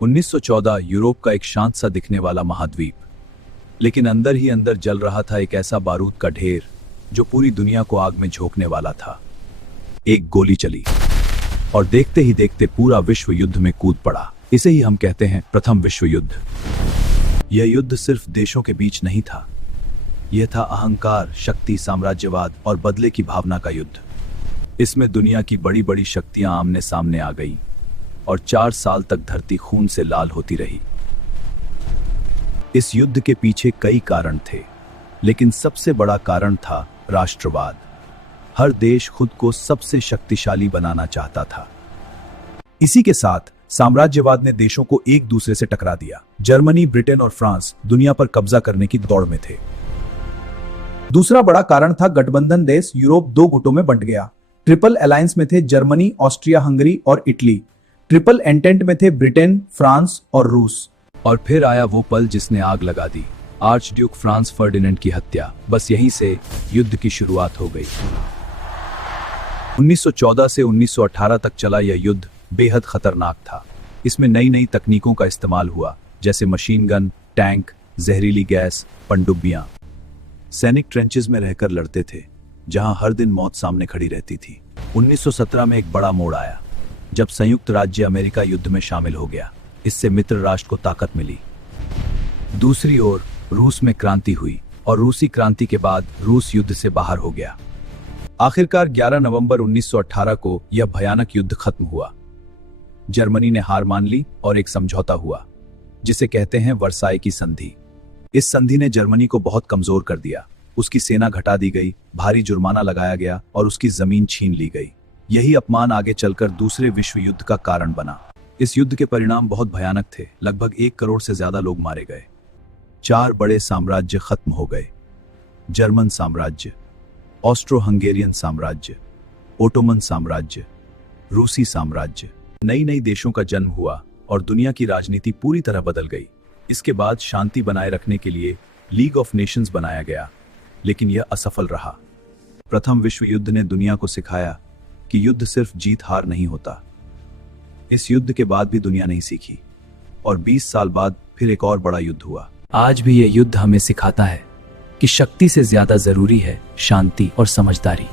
1914 Europe का एक शांत सा दिखने वाला महाद्वीप, लेकिन अंदर ही अंदर जल रहा था एक ऐसा बारूद का ढेर जो पूरी दुनिया को आग में झोंकने वाला था। एक गोली चली और देखते ही देखते पूरा विश्व युद्ध में कूद पड़ा। इसे ही हम कहते हैं प्रथम विश्व युद्ध। यह युद्ध सिर्फ देशों के बीच नहीं था, यह था अहंकार, शक्ति, साम्राज्यवाद और बदले की भावना का युद्ध। इसमें दुनिया की बड़ी बड़ी शक्तियां आमने सामने आ गईं और 4 साल तक धरती खून से लाल होती रही। इस युद्ध के पीछे कई कारण थे, लेकिन सबसे बड़ा कारण था राष्ट्रवाद। हर देश खुद को सबसे शक्तिशाली बनाना चाहता था। इसी के साथ साम्राज्यवाद ने देशों को एक दूसरे से टकरा दिया। जर्मनी, ब्रिटेन और फ्रांस दुनिया पर कब्जा करने की दौड़ में थे। दूसरा बड़ा कारण था गठबंधन देश। यूरोप 2 गुटों में बंट गया। ट्रिपल अलायंस में थे जर्मनी, ऑस्ट्रिया, हंगरी और इटली। ट्रिपल एंटेंट में थे ब्रिटेन, फ्रांस और रूस। और फिर आया वो पल जिसने आग लगा दी, आर्च ड्यूक फ्रांस फर्डिनेंड की हत्या। बस यहीं से युद्ध की शुरुआत हो गई। 1914 से 1918 तक चला यह युद्ध बेहद खतरनाक था। इसमें नई नई तकनीकों का इस्तेमाल हुआ, जैसे मशीन गन, टैंक, जहरीली गैस, पनडुब्बियां। सैनिक ट्रेंचेस में रहकर लड़ते थे, जहां हर दिन मौत सामने खड़ी रहती थी। 1917 में एक बड़ा मोड़ आया, जब संयुक्त राज्य अमेरिका युद्ध में शामिल हो गया। इससे मित्र राष्ट्र को ताकत मिली। दूसरी ओर रूस में क्रांति हुई और रूसी क्रांति के बाद रूस युद्ध से बाहर हो गया। आखिरकार 11 नवंबर 1918 को यह भयानक युद्ध खत्म हुआ। जर्मनी ने हार मान ली और एक समझौता हुआ, जिसे कहते हैं वर्साई की संधि। इस संधि ने जर्मनी को बहुत कमजोर कर दिया। उसकी सेना घटा दी गई, भारी जुर्माना लगाया गया और उसकी जमीन छीन ली गई। यही अपमान आगे चलकर दूसरे विश्व युद्ध का कारण बना। इस युद्ध के परिणाम बहुत भयानक थे। लगभग 1 करोड़ से ज्यादा लोग मारे गए। 4 बड़े साम्राज्य खत्म हो गए। जर्मन साम्राज्य, ऑस्ट्रो हंगेरियन साम्राज्य, ओटोमन साम्राज्य, रूसी साम्राज्य। नई नई देशों का जन्म हुआ और दुनिया की राजनीति पूरी तरह बदल गई। इसके बाद शांति बनाए रखने के लिए लीग ऑफ नेशंस बनाया गया, लेकिन यह असफल रहा। प्रथम विश्व युद्ध ने दुनिया को सिखाया कि युद्ध सिर्फ जीत हार नहीं होता। इस युद्ध के बाद भी दुनिया नहीं सीखी और 20 साल बाद फिर एक और बड़ा युद्ध हुआ। आज भी यह युद्ध हमें सिखाता है कि शक्ति से ज्यादा जरूरी है शांति और समझदारी।